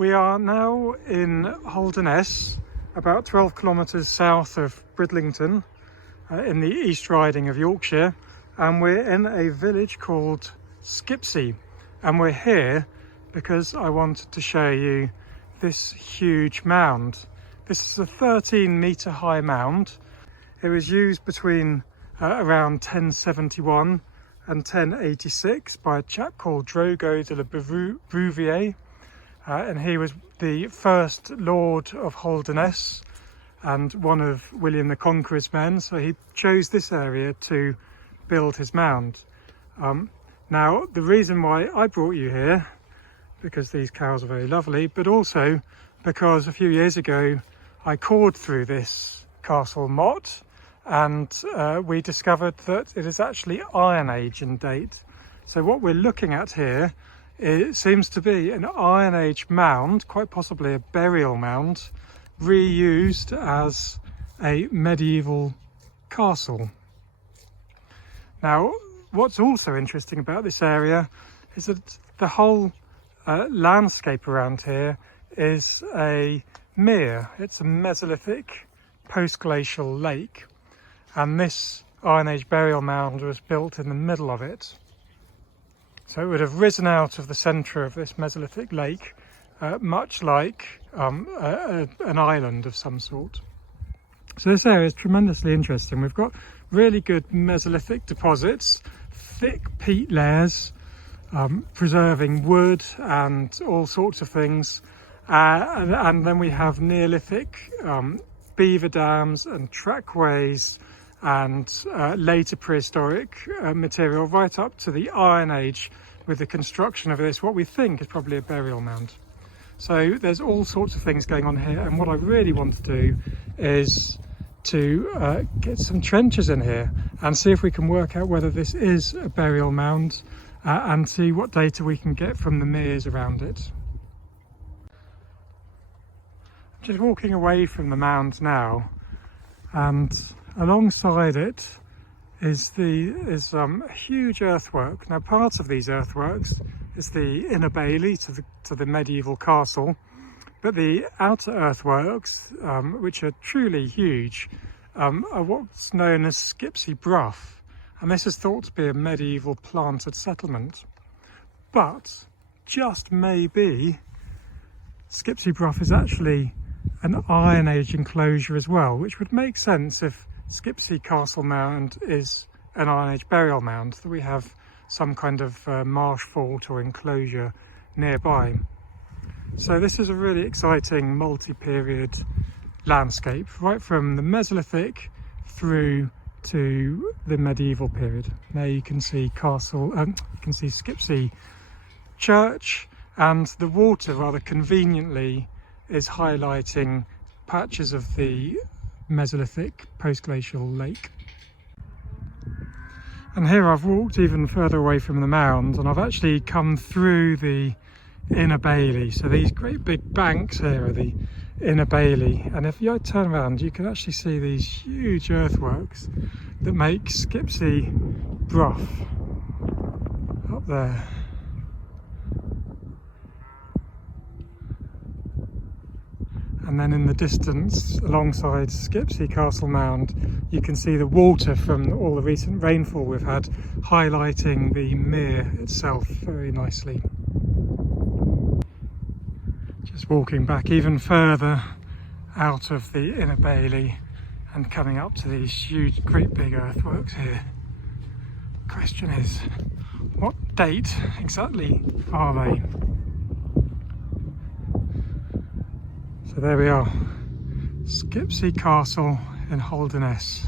We are now in Holderness, about 12 kilometres south of Bridlington, in the East Riding of Yorkshire, and we're in a village called Skipsea, and we're here because I wanted to show you this huge mound. This is a 13-metre high mound. It was used between around 1071 and 1086 by a chap called Drogo de la Brouvier. And he was the first Lord of Holderness and one of William the Conqueror's men, so he chose this area to build his mound. Now, the reason why I brought you here, because these cows are very lovely, but also because a few years ago I cored through this castle motte, and we discovered that it is actually Iron Age in date. So what we're looking at here, it seems to be an Iron Age mound, quite possibly a burial mound, reused as a medieval castle. Now, what's also interesting about this area is that the whole landscape around here is a mere. It's a Mesolithic post-glacial lake, and this Iron Age burial mound was built in the middle of it. So it would have risen out of the centre of this Mesolithic lake, much like an island of some sort. So this area is tremendously interesting. We've got really good Mesolithic deposits, thick peat layers, preserving wood and all sorts of things. And then we have Neolithic beaver dams and trackways and later prehistoric material right up to the Iron Age, with the construction of this, what we think is probably a burial mound. So there's all sorts of things going on here, and what I really want to do is to get some trenches in here and see if we can work out whether this is a burial mound and see what data we can get from the meres around it. I'm just walking away from the mound now, and alongside it is a huge earthwork. Now, part of these earthworks is the inner bailey to the medieval castle, but the outer earthworks, which are truly huge, are what's known as Skipsea Brough, and this is thought to be a medieval planted settlement. But just maybe Skipsea Brough is actually an Iron Age enclosure as well, which would make sense if Skipsea Castle Mound is an Iron Age burial mound, that we have some kind of marsh fort or enclosure nearby. So this is a really exciting multi-period landscape, right from the Mesolithic through to the medieval period. There you can see Skipsea Church, and the water rather conveniently is highlighting patches of the Mesolithic post-glacial lake. And here I've walked even further away from the mound, and I've actually come through the inner bailey. So these great big banks here are the inner bailey, and if you turn around you can actually see these huge earthworks that make Skipsea Brough up there. And then in the distance, alongside Skipsea Castle Mound, you can see the water from all the recent rainfall we've had, highlighting the mere itself very nicely. Just walking back even further out of the inner bailey and coming up to these huge, great big earthworks here. The question is, what date exactly are they? So there we are, Skipsea Castle in Holderness.